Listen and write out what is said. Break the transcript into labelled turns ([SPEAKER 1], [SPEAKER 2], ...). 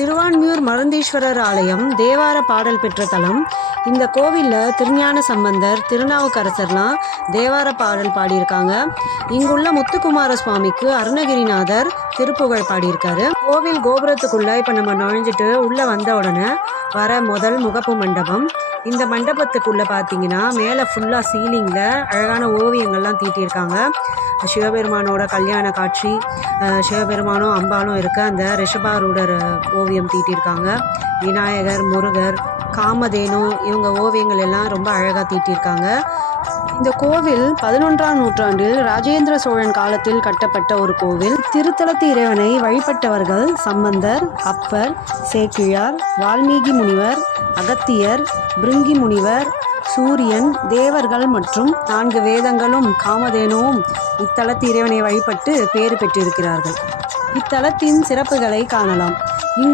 [SPEAKER 1] சிறுவான்மியூர் மருந்தீஸ்வரர் ஆலயம் தேவார பாடல் பெற்ற தலம். இந்த கோவிலில் திருஞான சம்பந்தர் திருநாவுக்கரசர்லாம் தேவார பாடல் பாடியிருக்காங்க. இங்குள்ள முத்துக்குமார சுவாமிக்கு அருணகிரிநாதர் திருப்புகழ் பாடியிருக்காரு. கோவில் கோபுரத்துக்குள்ள இப்போ நம்ம நுழைஞ்சிட்டு உள்ளே வந்த உடனே வர முதல் முகப்பு மண்டபம். இந்த மண்டபத்துக்குள்ள பார்த்தீங்கன்னா மேலே ஃபுல்லாக சீலிங்கில் அழகான ஓவியங்கள்லாம் தீட்டியிருக்காங்க. சிவபெருமானோட கல்யாண காட்சி சிவபெருமானும் அம்பாலும் இருக்க அந்த ரிஷபாரூடர் ஓவியம் தீட்டியிருக்காங்க விநாயகர் முருகர் காமதேனு இவங்க ஓவியங்கள் எல்லாம் ரொம்ப அழகாக தீட்டியிருக்காங்க இந்த கோவில் பதினொன்றாம் நூற்றாண்டில் ராஜேந்திர சோழன் காலத்தில் கட்டப்பட்ட ஒரு கோவில். திருத்தலத்து இறைவனை வழிபட்டவர்கள் சம்பந்தர் அப்பர் சேக்கிழார் வால்மீகி முனிவர் அகத்தியர் பிருங்கி முனிவர் சூரியன் தேவர்கள் மற்றும் நான்கு வேதங்களும் காமதேனுவும் இத்தலத்து இறைவனை வழிபட்டு பேறு பெற்றிருக்கிறார்கள். இத்தலத்தின் சிறப்புகளை காணலாம்.